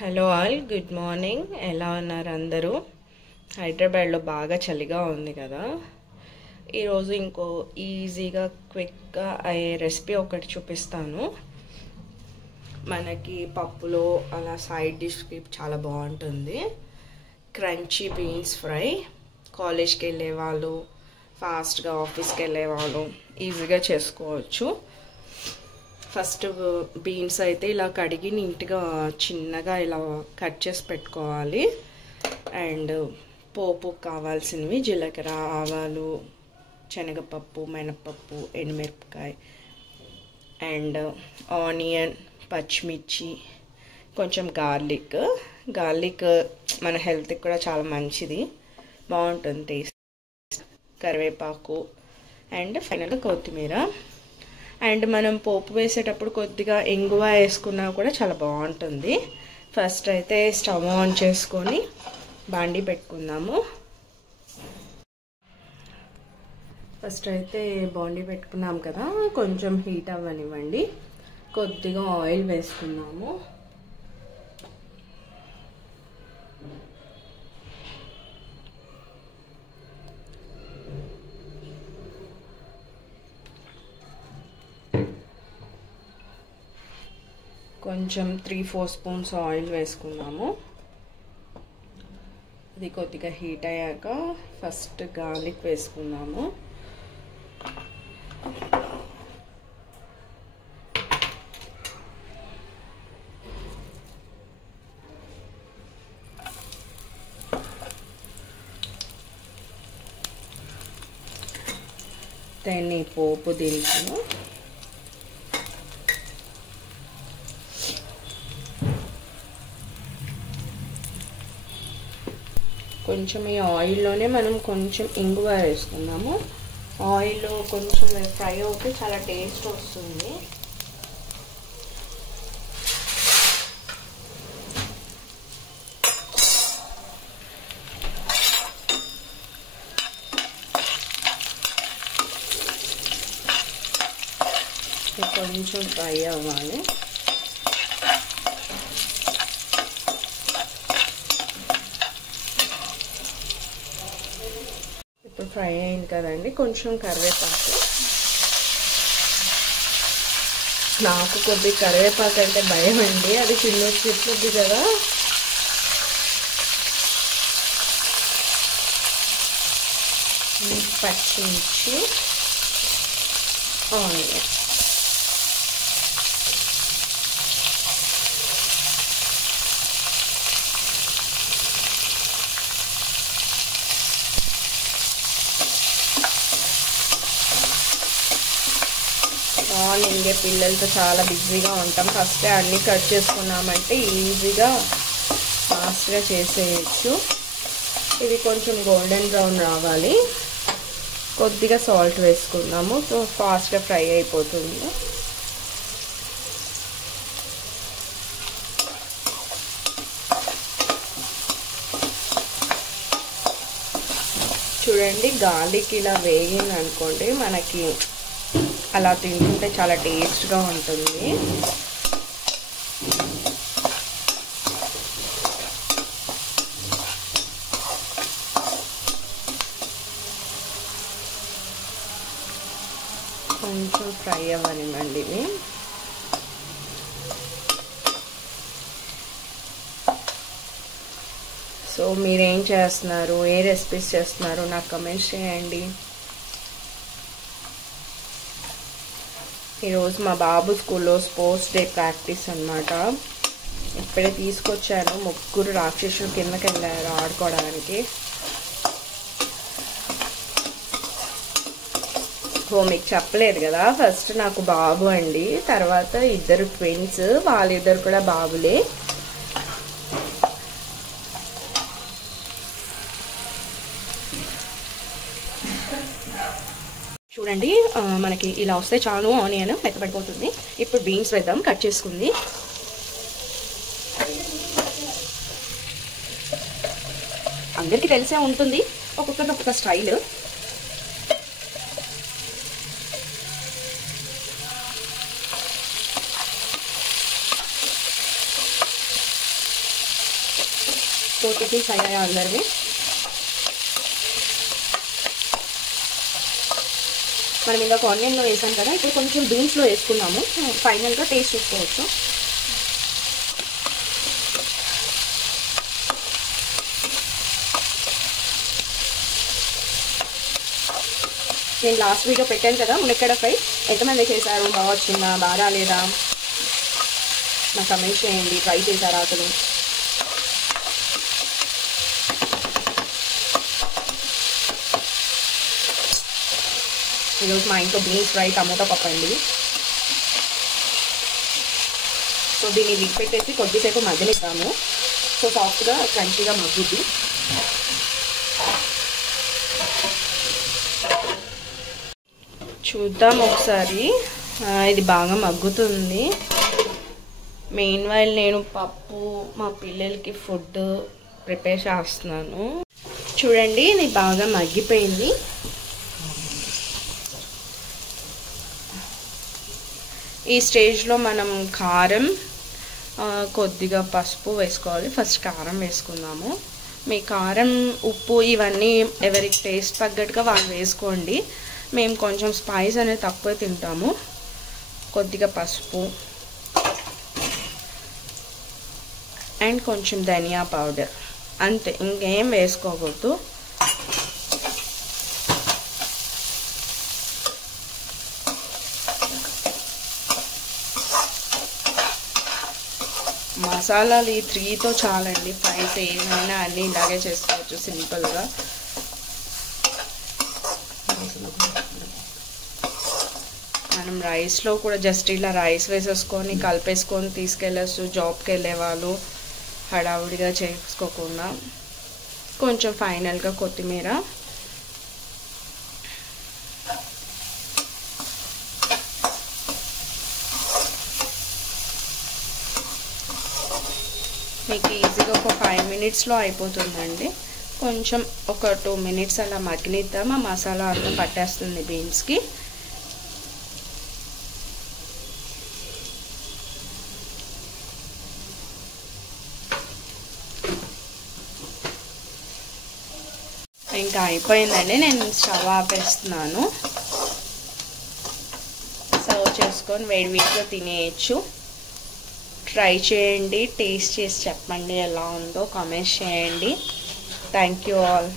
Hello all, good morning. ఎలా ఉన్నారు అందరూ? హైదరాబాద్లో బాగా చలిగా ఉంది కదా. ఈరోజు ఇంకో ఈజీగా క్విక్గా అయ్యే రెసిపీ ఒకటి చూపిస్తాను. మనకి పప్పులో అలా సైడ్ డిష్కి చాలా బాగుంటుంది. Crunchy beans fry. కాలేజ్కి వెళ్ళే వాళ్ళు, ఫాస్ట్గా ఆఫీస్కి వెళ్ళే వాళ్ళు ఈజీగా చేసుకోవచ్చు. ఫస్ట్ బీన్స్ అయితే ఇలా కడిగి నీట్గా చిన్నగా ఇలా కట్ చేసి పెట్టుకోవాలి. అండ్ పోపు కావాల్సినవి జీలకర్ర, ఆవాలు, శనగపప్పు, మినపప్పు, ఎండుమిరపకాయ అండ్ ఆనియన్, పచ్చిమిర్చి, కొంచెం గార్లిక్ మన హెల్త్కి కూడా చాలా మంచిది, బాగుంటుంది టేస్ట్. కరివేపాకు అండ్ ఫైనల్గా కొత్తిమీర. అండ్ మనం పోపు వేసేటప్పుడు కొద్దిగా ఇంగువ వేసుకున్నా కూడా చాలా బాగుంటుంది. ఫస్ట్ అయితే స్టవ్ ఆన్ చేసుకొని బాండీ పెట్టుకుందాము. ఫస్ట్ అయితే బాండీ పెట్టుకున్నాం కదా, కొంచెం హీట్ అవ్వనివ్వండి. కొద్దిగా ఆయిల్ వేసుకున్నాము. కొంచెం 3-4 స్పూన్స్ ఆయిల్ వేసుకున్నాము. ఇది కొద్దిగా హీట్ అయ్యాక ఫస్ట్ గార్లిక్ వేసుకున్నాము. దాన్ని పోపు దినుసులు, కొంచెం ఈ ఆయిల్లోనే మనం కొంచెం ఇంగువ వేసుకున్నాము. ఆయిల్ కొంచెం ఫ్రై అవుతే చాలా టేస్ట్ వస్తుంది. కొంచెం ఫ్రై అవ్వాలి. ఇప్పుడు ఫ్రై అయింది కదండి, కొంచెం కరివేపాకు. నాకు కొద్ది కరివేపాకు అంటే భయం అండి, అది చిన్న చెట్లుద్ది కదా. పచ్చిమిర్చి, ఆనియన్, మార్నింగే పిల్లలతో చాలా బిజీగా ఉంటాం. ఫస్ట్ అన్నీ కట్ చేసుకున్నామంటే ఈజీగా ఫాస్ట్గా చేసేయచ్చు. ఇది కొంచెం గోల్డెన్ బ్రౌన్ రావాలి. కొద్దిగా సాల్ట్ వేసుకున్నాము, సో ఫాస్ట్గా ఫ్రై అయిపోతుంది. చూడండి, గార్లిక్ ఇలా వేగింది అనుకోండి, మనకి అలా తింటుంటే చాలా టేస్ట్గా ఉంటుంది. కొంచెం ఫ్రై అవ్వనివ్వండి ఇవి. సో మీరేం చేస్తున్నారు, ఏ రెసిపీస్ చేస్తున్నారు నాకు కమెంట్స్ చేయండి. ఈరోజు మా బాబు స్కూల్లో స్పోర్ట్స్ డే ప్రాక్టీస్ అన్నమాట. ఇప్పుడే తీసుకొచ్చాను. 3 రాక్షసులు కిందకి వెళ్ళారు ఆడుకోవడానికి. మీకు చెప్పలేదు కదా, ఫస్ట్ నాకు బాబు అండి, తర్వాత 2 ట్విన్స్, వాళ్ళిద్దరు కూడా బాబులే. చూడండి, మనకి ఇలా వస్తే చాలు. ఆనియన్ మెత్తబడిపోతుంది. ఇప్పుడు బీన్స్ వేద్దాం, కట్ చేసుకుంది. అందరికీ తెలిసే ఉంటుంది, ఒక్కొక్కరికి ఒక్కొక్క స్టైల్. 4 టిఫిన్స్ అయ్యాయి అందరివి. మనం ఇంకా ఆనియన్లో వేసాం కదా, ఇప్పుడు కొంచెం బీన్స్లో వేసుకున్నాము. ఫైనల్గా టేస్ట్ చూసుకోవచ్చు. నేను లాస్ట్ వీడియో పెట్టాను కదా మునక్కాడ ఫ్రై, ఎంతమంది చేశారు, బాగా వచ్చిందా బాగా రాలేదా నాకు కమెంట్ చేయండి. ట్రై చేశారా అసలు? ఈరోజు మా ఇంట్లో బీన్స్ ఫ్రై టమోటా పప్పు అండి. సో దీన్ని లిడ్ పెట్టేసి కొద్దిసేపు మగ్గనిద్దాము. సో సాఫ్ట్గా క్రంచీగా మగ్గుద్ది. చూద్దాం ఒకసారి. ఇది బాగా మగ్గుతుంది. మెయిన్ వైల్ నేను పప్పు మా పిల్లలకి ఫుడ్ ప్రిపేర్ చేస్తున్నాను. చూడండి ఇది బాగా మగ్గిపోయింది. ఈ స్టేజ్లో మనం కారం, కొద్దిగా పసుపు వేసుకోవాలి. ఫస్ట్ కారం వేసుకుందాము. మీ కారం, ఉప్పు ఇవన్నీ ఎవరికి టేస్ట్ తగ్గట్టుగా వాళ్ళు వేసుకోండి. మేము కొంచెం స్పైస్ అనేది తక్కువ తింటాము. కొద్దిగా పసుపు అండ్ కొంచెం ధనియా పౌడర్, అంతే, ఇంకేం వేసుకోకూడదు. మసాలాలు ఈ 3తో చాలండి. ఫ్రైస్ ఏమైనా అన్నీ ఇలాగే చేసుకోవచ్చు సింపుల్గా. మనం రైస్లో కూడా జస్ట్ ఇలా రైస్ వేసేసుకొని కలిపేసుకొని తీసుకెళ్ళచ్చు. జాబ్కి వెళ్ళే వాళ్ళు హడావుడిగా చేసుకోకుండా. కొంచెం ఫైనల్గా కొత్తిమీర, మీకు ఈజీగా ఒక 5 మినిట్స్లో అయిపోతుందండి. కొంచెం ఒక 2 మినిట్స్ అలా మగ్గనిద్దాం. ఆ మసాలా అంతా పట్టేస్తుంది బీన్స్కి. ఇంకా అయిపోయిందండి. నేను స్టవ్ ఆపేస్తున్నాను. సర్వ్ చేసుకొని వేడివేడిగా తినేయచ్చు. ట్రై చేయండి, టేస్ట్ చేసి చెప్పండి ఎలా ఉందో కామెంట్స్ చేయండి. Thank you all.